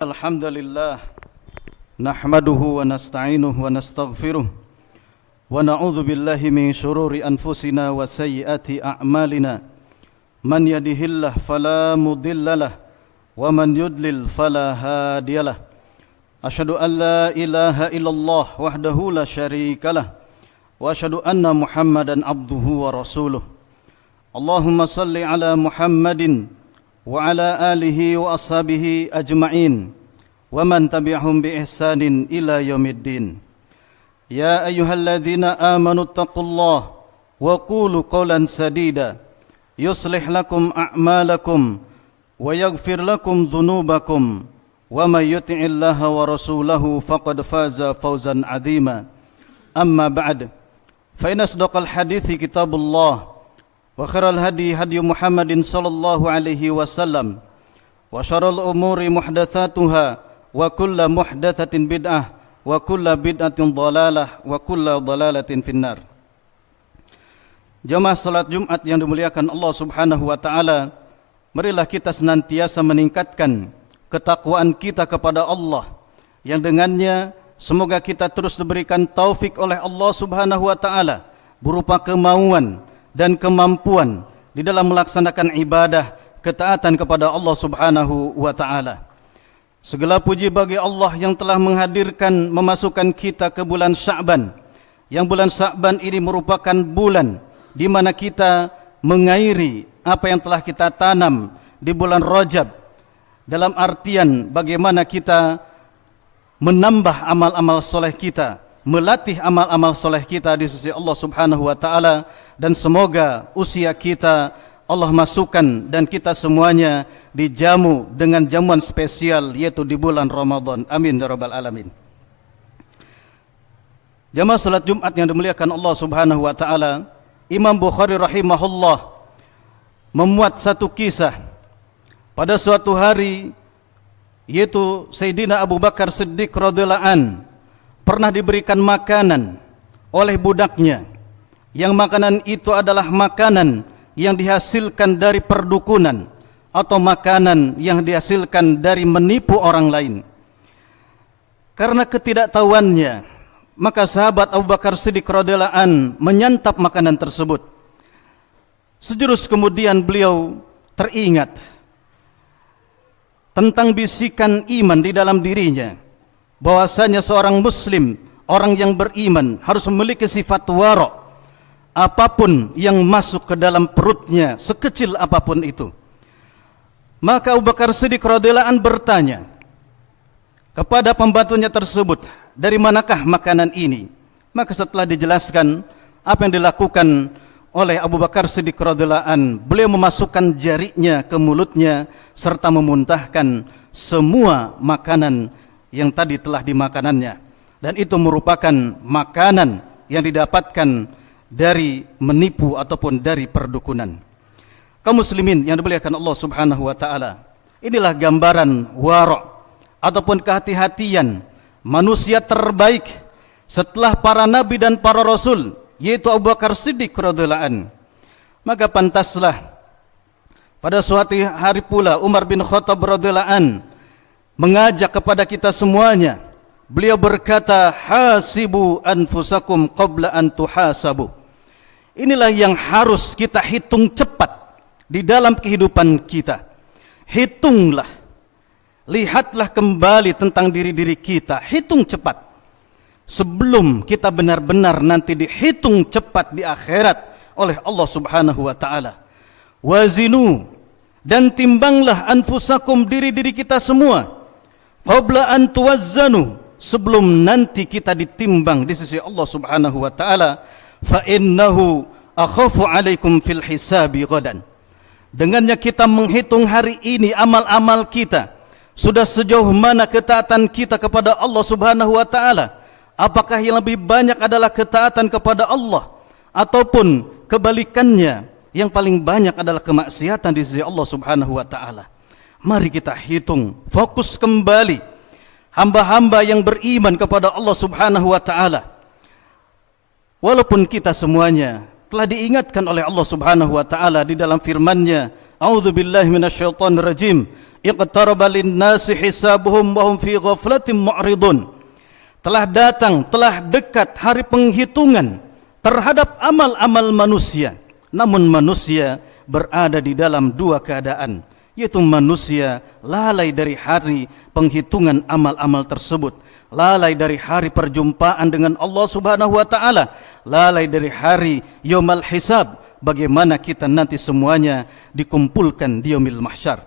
Alhamdulillah nahmaduhu wa nasta'inuhu wa nastaghfiruh wa na'udzu billahi min shururi anfusina wa sayyiati a'malina man yahdihillahu fala mudhillalah wa man yudlil fala hadiyalah asyhadu an la ilaha illallah wahdahu la syarikalah wa asyhadu anna Muhammadan abduhu wa rasuluh. Allahumma salli ala Muhammadin wa ala alihi wa ashabihi ajma'in wa man tabi'ahum bi ihsanin ila yaumiddin. Ya ayyuhalladzina amanu taqullaha wa qulu qawlan sadida yuslih lakum a'malakum wa yaghfir lakum dhunubakum wa may yuti'illaha wa rasulahu faqad faza fawzan 'azima. Amma ba'd, fa inna asdaqal hadithi kitabullah wa khairal hadi hadi Muhammadin sallallahu alaihi wasallam wa syarrul umuri muhdatsatuha wa kullu muhdatsatin bid'ah wa kullu bid'atin dhalalah wa kullu dhalalatin finnar. Jamaah salat Jumat yang dimuliakan Allah Subhanahu wa taala, marilah kita senantiasa meningkatkan ketakwaan kita kepada Allah yang dengannya semoga kita terus diberikan taufik oleh Allah Subhanahu wa taala berupa kemauan dan kemampuan di dalam melaksanakan ibadah ketaatan kepada Allah Subhanahu wa taala. Segala puji bagi Allah yang telah memasukkan kita ke bulan Sya'ban. Yang bulan Sya'ban ini merupakan bulan di mana kita mengairi apa yang telah kita tanam di bulan Rajab, dalam artian bagaimana kita menambah amal-amal soleh kita, melatih amal-amal soleh kita di sisi Allah Subhanahu wa taala, dan semoga usia kita Allah masukkan dan kita semuanya dijamu dengan jamuan spesial yaitu di bulan Ramadan. Amin ya rabbal alamin. Jamaah salat Jumat yang dimuliakan Allah Subhanahu wa taala, Imam Bukhari rahimahullah memuat satu kisah pada suatu hari, yaitu Sayyidina Abu Bakar Siddiq radhiyallahu an pernah diberikan makanan oleh budaknya, yang makanan itu adalah makanan yang dihasilkan dari perdukunan atau makanan yang dihasilkan dari menipu orang lain. Karena ketidaktahuannya, maka sahabat Abu Bakar Siddiq radhiyallahu an menyantap makanan tersebut. Sejurus kemudian beliau teringat tentang bisikan iman di dalam dirinya, bahwasanya seorang muslim, orang yang beriman harus memiliki sifat wara'. Apapun yang masuk ke dalam perutnya, sekecil apapun itu. Maka Abu Bakar Siddiq radhiyallahu an bertanya kepada pembantunya tersebut, dari manakah makanan ini? Maka setelah dijelaskan apa yang dilakukan oleh Abu Bakar Siddiq radhiyallahu an, beliau memasukkan jarinya ke mulutnya serta memuntahkan semua makanan yang tadi telah dimakanannya, dan itu merupakan makanan yang didapatkan dari menipu ataupun dari perdukunan. Kaum muslimin yang dimuliakan Allah Subhanahu wa taala, inilah gambaran wara' ataupun kehati-hatian manusia terbaik setelah para nabi dan para rasul, yaitu Abu Bakar Siddiq radhiyallahu an. Maka pantaslah pada suatu hari pula Umar bin Khattab radhiyallahu an mengajak kepada kita semuanya. Beliau berkata, hasibu anfusakum qabla an tuhasabu. Inilah yang harus kita hitung cepat di dalam kehidupan kita. Hitunglah, lihatlah kembali tentang diri-diri kita, hitung cepat sebelum kita benar-benar nanti dihitung cepat di akhirat oleh Allah Subhanahu wa taala. Wazinu, dan timbanglah anfusakum, diri-diri kita semua, qabla an tuwazzanu, sebelum nanti kita ditimbang di sisi Allah Subhanahu wa taala. Fa innahu akhafu alaikum fil hisabi ghadan. Dengannya kita menghitung hari ini amal-amal kita, sudah sejauh mana ketaatan kita kepada Allah Subhanahu wa taala. Apakah yang lebih banyak adalah ketaatan kepada Allah, ataupun kebalikannya, yang paling banyak adalah kemaksiatan di sisi Allah Subhanahu wa taala. Mari kita hitung, fokus kembali hamba-hamba yang beriman kepada Allah Subhanahu wa taala. Walaupun kita semuanya telah diingatkan oleh Allah Subhanahu wa taala di dalam firman-Nya, a'udzubillahi minasyaitonir rajim, iqtaraba lin-nasi hisabuhum wa hum fi ghaflatin mu'ridun. Telah datang, telah dekat hari penghitungan terhadap amal-amal manusia. Namun manusia berada di dalam dua keadaan, yaitu manusia lalai dari hari penghitungan amal-amal tersebut, lalai dari hari perjumpaan dengan Allah Subhanahu wa taala, lalai dari hari yaumul hisab, bagaimana kita nanti semuanya dikumpulkan di yaumil mahsyar.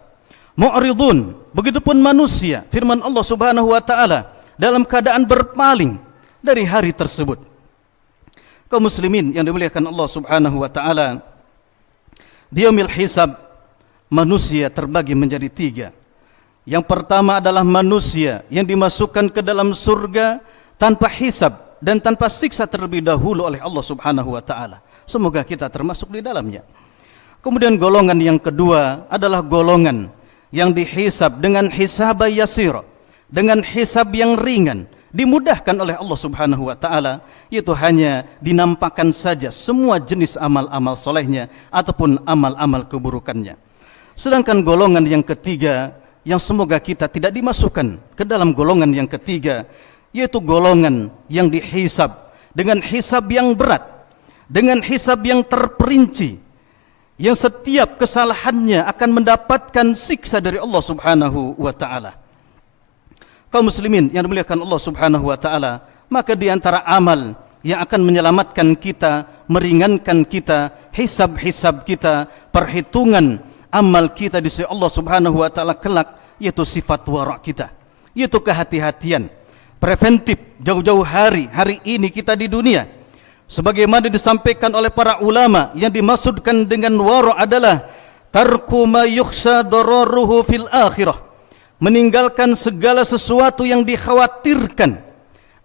Mu'ridun, begitupun manusia, firman Allah Subhanahu wa taala, dalam keadaan berpaling dari hari tersebut. Kaum muslimin yang dimuliakan Allah Subhanahu wa taala, di yaumil hisab manusia terbagi menjadi tiga. Yang pertama adalah manusia yang dimasukkan ke dalam surga tanpa hisab dan tanpa siksa terlebih dahulu oleh Allah Subhanahu wa taala. Semoga kita termasuk di dalamnya. Kemudian golongan yang kedua adalah golongan yang dihisab dengan hisab yasir, dengan hisab yang ringan, dimudahkan oleh Allah Subhanahu wa taala, yaitu hanya dinampakkan saja semua jenis amal-amal solehnya ataupun amal-amal keburukannya. Sedangkan golongan yang ketiga, yang semoga kita tidak dimasukkan ke dalam golongan yang ketiga, yaitu golongan yang dihisab dengan hisab yang berat, dengan hisab yang terperinci, yang setiap kesalahannya akan mendapatkan siksa dari Allah Subhanahu wa taala. Kaum muslimin yang dimuliakan Allah Subhanahu wa taala, maka di antara amal yang akan menyelamatkan kita, meringankan kita, hisab-hisab kita, perhitungan amal kita di sisi Allah Subhanahu wa taala kelak, yaitu sifat wara' kita, yaitu kehati-hatian preventif jauh-jauh hari ini kita di dunia. Sebagaimana disampaikan oleh para ulama, yang dimaksudkan dengan wara' adalah tarku ma yukhsha dararuhu fil akhirah, meninggalkan segala sesuatu yang dikhawatirkan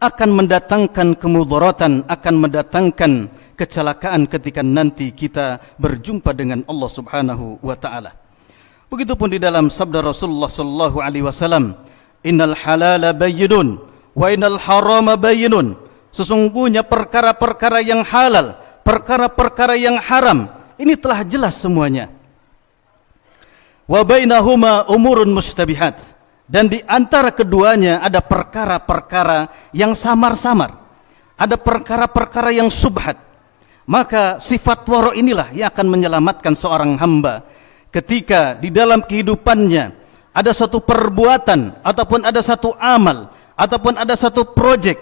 akan mendatangkan kemudaratan, akan mendatangkan kecelakaan ketika nanti kita berjumpa dengan Allah Subhanahu wa taala. Begitupun di dalam sabda Rasulullah sallallahu alaihi wasallam, innal halala bayyinun wa innal harama bayyinun. Sesungguhnya perkara-perkara yang halal, perkara-perkara yang haram, ini telah jelas semuanya. Wa bainahuma umurun mustabihat, dan di antara keduanya ada perkara-perkara yang samar-samar, ada perkara-perkara yang subhat. Maka sifat wara' inilah yang akan menyelamatkan seorang hamba ketika di dalam kehidupannya ada satu perbuatan ataupun ada satu amal ataupun ada satu proyek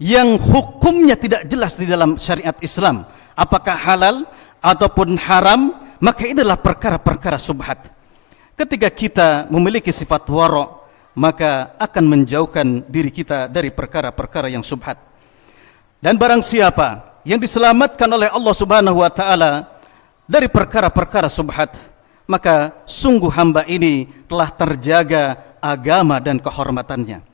yang hukumnya tidak jelas di dalam syariat Islam, apakah halal ataupun haram, maka inilah perkara-perkara subhat. Ketika kita memiliki sifat wara', maka akan menjauhkan diri kita dari perkara-perkara yang subhat. Dan barang siapa yang diselamatkan oleh Allah Subhanahu wa taala dari perkara-perkara subhat, maka sungguh hamba ini telah terjaga agama dan kehormatannya.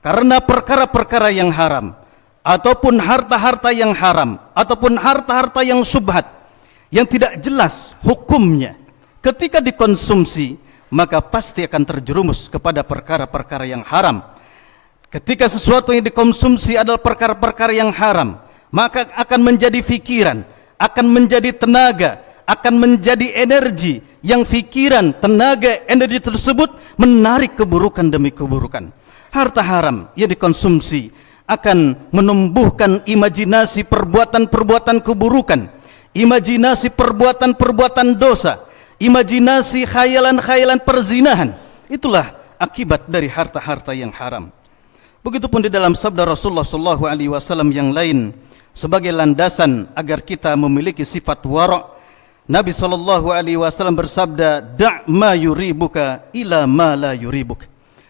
Karena perkara-perkara yang haram ataupun harta-harta yang haram ataupun harta-harta yang subhat yang tidak jelas hukumnya, ketika dikonsumsi maka pasti akan terjerumus kepada perkara-perkara yang haram. Ketika sesuatu yang dikonsumsi adalah perkara-perkara yang haram, maka akan menjadi fikiran, akan menjadi tenaga, akan menjadi energi, yang fikiran, tenaga, energi tersebut menarik keburukan demi keburukan. Harta haram yang dikonsumsi akan menumbuhkan imajinasi perbuatan-perbuatan keburukan, imajinasi perbuatan-perbuatan dosa, imajinasi khayalan-khayalan perzinahan. Itulah akibat dari harta-harta yang haram. Begitupun di dalam sabda Rasulullah SAW yang lain, sebagai landasan agar kita memiliki sifat wara', Nabi SAW bersabda, da' ma yuribuka ila ma la yuribuk.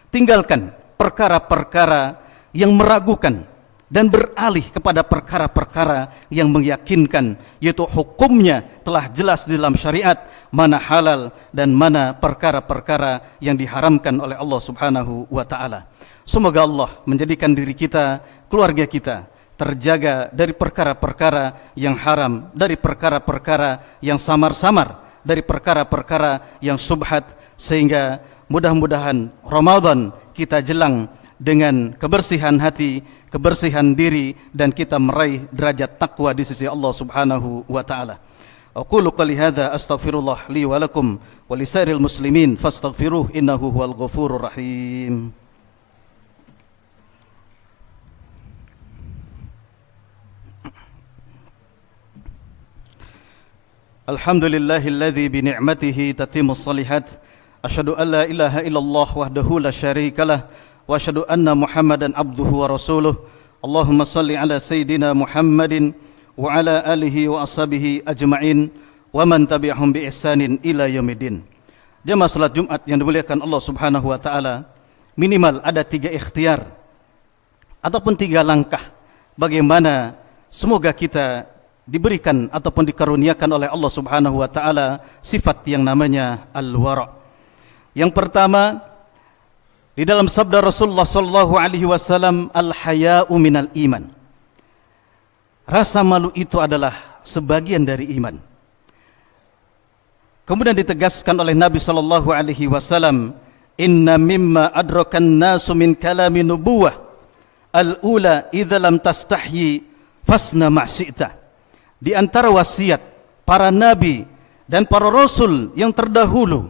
Tinggalkan perkara-perkara yang meragukan dan beralih kepada perkara-perkara yang meyakinkan, yaitu hukumnya telah jelas di dalam syariat, mana halal dan mana perkara-perkara yang diharamkan oleh Allah Subhanahu wa taala. Semoga Allah menjadikan diri kita, keluarga kita terjaga dari perkara-perkara yang haram, dari perkara-perkara yang samar-samar, dari perkara-perkara yang subhat, sehingga mudah-mudahan Ramadan kita jelang dengan kebersihan hati, kebersihan diri, dan kita meraih derajat takwa di sisi Allah Subhanahu wa taala. Aqulu qali hadza astaghfirullah li wa lakum wa lisairil muslimin fastaghfiruh innahu huwal ghafurur rahim. Alhamdulillahilladzi bi ni'matihi tatimmus shalihat. Asyhadu an la ilaha illallah wahdahu la syarikalah wa asyhadu anna Muhammadan abduhu wa rasuluh. Allahumma salli ala sayyidina Muhammadin wa ala alihi wa ashabihi ajma'in wa man tabi'ahum bi ihsanin ila yaumiddin. Jemaah salat Jumat yang dimuliakan Allah Subhanahu wa taala, minimal ada 3 ikhtiar ataupun 3 langkah bagaimana semoga kita diberikan ataupun dikaruniakan oleh Allah Subhanahu wa taala sifat yang namanya al-wara'. Yang pertama, di dalam sabda Rasulullah sallallahu alaihi wasallam, al-haya'u minal iman. Rasa malu itu adalah sebagian dari iman. Kemudian ditegaskan oleh Nabi sallallahu alaihi wasallam, inna mimma adrakan nasu min kalami nubuwah al-ula idza lam tastahyi fasna ma syi'ta. Di antara wasiat para nabi dan para rasul yang terdahulu,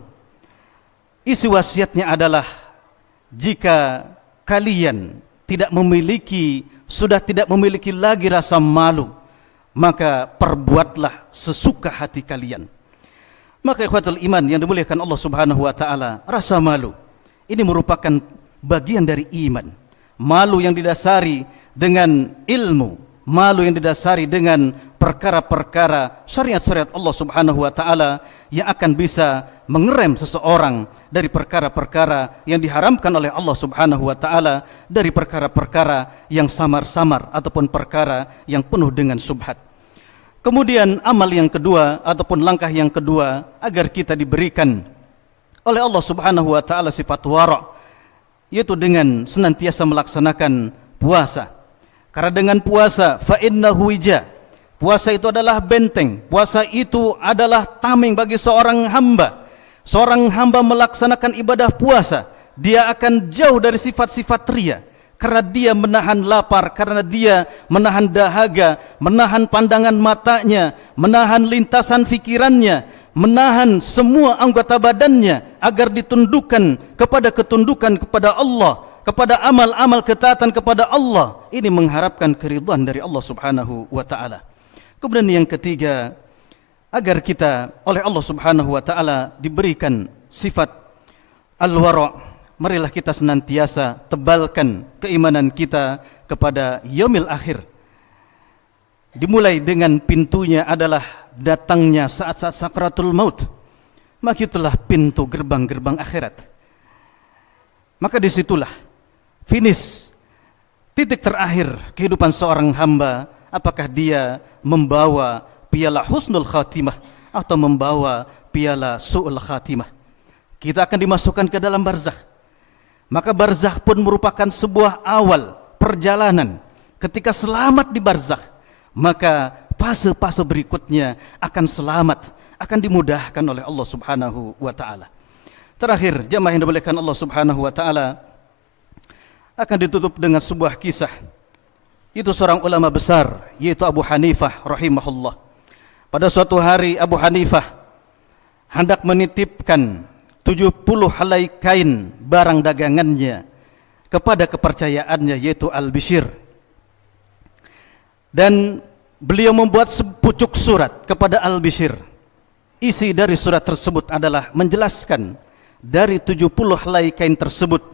isi wasiatnya adalah jika kalian sudah tidak memiliki lagi rasa malu, maka perbuatlah sesuka hati kalian. Maka ikhwatul iman yang dimuliakan Allah Subhanahu wa taala, rasa malu ini merupakan bagian dari iman. Malu yang didasari dengan ilmu, malu yang didasari dengan perkara-perkara syariat-syariat Allah Subhanahu wa taala yang akan bisa mengerem seseorang dari perkara-perkara yang diharamkan oleh Allah Subhanahu wa taala, dari perkara-perkara yang samar-samar ataupun perkara yang penuh dengan syubhat. Kemudian amal yang kedua ataupun langkah yang kedua agar kita diberikan oleh Allah Subhanahu wa taala sifat wara', yaitu dengan senantiasa melaksanakan puasa. Karena dengan puasa fa innahu wija, puasa itu adalah benteng, puasa itu adalah tameng bagi seorang hamba. Seorang hamba melaksanakan ibadah puasa, dia akan jauh dari sifat-sifat ria, karena dia menahan lapar, karena dia menahan dahaga, menahan pandangan matanya, menahan lintasan fikirannya, menahan semua anggota badannya agar ditundukkan kepada Allah, kepada amal-amal ketaatan kepada Allah. Ini mengharapkan keridhaan dari Allah Subhanahu wa taala. Kemudian yang ketiga, agar kita oleh Allah Subhanahu wa taala diberikan sifat al-wara', marilah kita senantiasa tebalkan keimanan kita kepada yaumil akhir. Dimulai dengan pintunya adalah datangnya saat-saat sakratul maut. Maka itulah pintu gerbang-gerbang akhirat. Maka disitulah finish, titik terakhir kehidupan seorang hamba, apakah dia membawa piala husnul khatimah atau membawa piala su'ul khatimah. Kita akan dimasukkan ke dalam barzakh. Maka barzakh pun merupakan sebuah awal perjalanan. Ketika selamat di barzakh, maka fase-fase berikutnya akan selamat, akan dimudahkan oleh Allah Subhanahu wa taala. Terakhir, jamaah yang dimuliakan Allah Subhanahu wa taala, akan ditutup dengan sebuah kisah. Itu seorang ulama besar, yaitu Abu Hanifah rahimahullah. Pada suatu hari Abu Hanifah hendak menitipkan 70 helai kain barang dagangannya kepada kepercayaannya, yaitu Al-Bishr. Dan beliau membuat sepucuk surat kepada Al-Bishr. Isi dari surat tersebut adalah menjelaskan dari 70 helai kain tersebut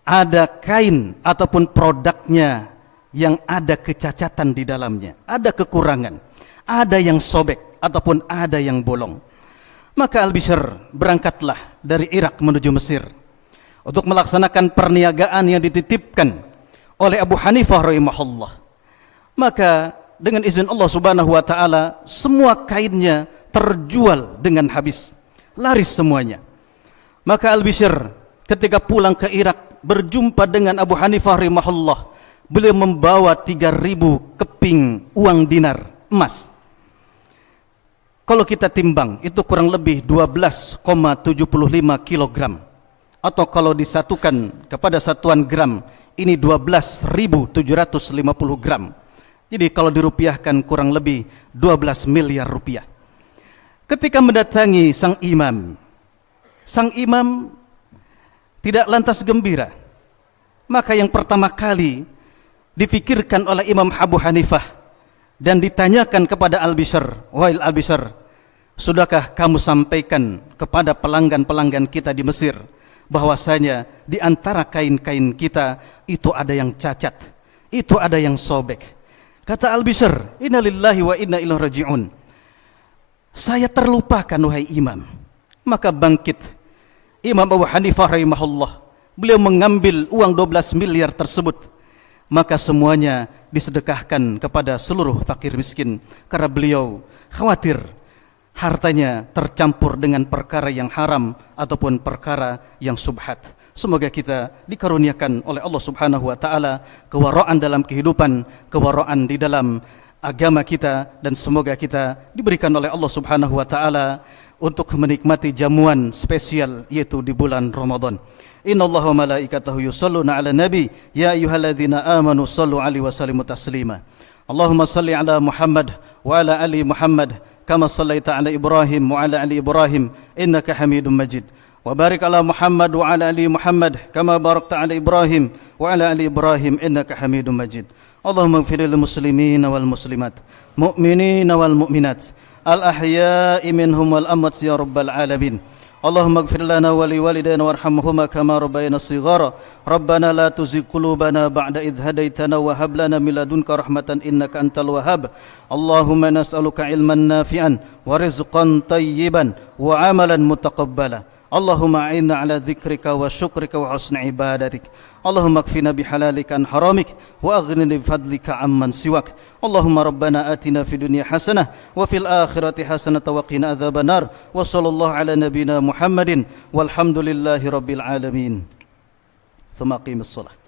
ada kain ataupun produknya yang ada kecacatan di dalamnya, ada kekurangan, ada yang sobek ataupun ada yang bolong. Maka Al-Bishr berangkatlah dari Irak menuju Mesir untuk melaksanakan perniagaan yang dititipkan oleh Abu Hanifah rahimahullah. Maka dengan izin Allah Subhanahu wa taala, semua kainnya terjual dengan habis, laris semuanya. Maka Al-Bishr ketika pulang ke Irak berjumpa dengan Abu Hanifah rahimahullah, beliau membawa 3.000 keping uang dinar emas. Kalau kita timbang itu kurang lebih 12,75 kilogram, atau kalau disatukan kepada satuan gram ini 12.750 gram. Jadi kalau dirupiahkan kurang lebih 12 miliar rupiah. ketika mendatangi sang imam tidak lantas gembira. Maka yang pertama kali difikirkan oleh Imam Abu Hanifah dan ditanyakan kepada Al-Bishr, "Wahai Al-Bishr, sudahkah kamu sampaikan kepada pelanggan-pelanggan kita di Mesir bahwasanya di antara kain-kain kita itu ada yang cacat, itu ada yang sobek?" Kata Al-Bishr, "Inna lillahi wa inna ilaihi raji'un." Saya terlupakan wahai imam. Maka bangkit Imam Abu Hanifah rahimahullah. Beliau mengambil uang 12 miliar tersebut. Maka semuanya disedekahkan kepada seluruh fakir miskin. Karena beliau khawatir hartanya tercampur dengan perkara yang haram ataupun perkara yang subhat. Semoga kita dikaruniakan oleh Allah Subhanahu wa taala kewaraan dalam kehidupan, kewaraan di dalam agama kita, dan semoga kita diberikan oleh Allah Subhanahu wa taala untuk menikmati jamuan spesial yaitu di bulan Ramadan. Innallaha wa malaikatahu yusholluna 'alan nabi ya ayyuhalladzina amanu shallu 'alaihi wa sallimu taslima. Allahumma shalli 'ala Muhammad wa 'ala ali Muhammad kama shallaita 'ala Ibrahim wa 'ala ali Ibrahim innaka Hamidum Majid. Wa barik 'ala Muhammad wa 'ala ali Muhammad kama barakta 'ala Ibrahim wa 'ala ali Ibrahim innaka Hamidum Majid. Allahumma ighfir lil muslimina wal muslimat, mu'minina wal mu'minat, al ahya'i minhum wal amwat ya rabbal alamin. Allahumma ighfir lana wa liwalidayna warhamhuma kama rabbayana shighara. Rabbana la tuzigh qulubana ba'da idh hadaitana wa hab lana min ladunka rahmatan innaka antal wahhab. Allahumma nas'aluka ilman nafi'an wa rizqan tayyiban wa amalan mutaqabbala. Allahumma a'inna ala dzikrika wa syukrika wa husni ibadatik. Allahumma kfina bihalalika an haramik wa aghnina bifadlika amman siwak. Allahumma rabbana atina fid dunya hasanah wa fil akhirati hasanah wa qina adzabannar. Wa sallallahu ala nabiyyina Muhammadin walhamdulillahi rabbil alamin. Tsumma qimis shalah.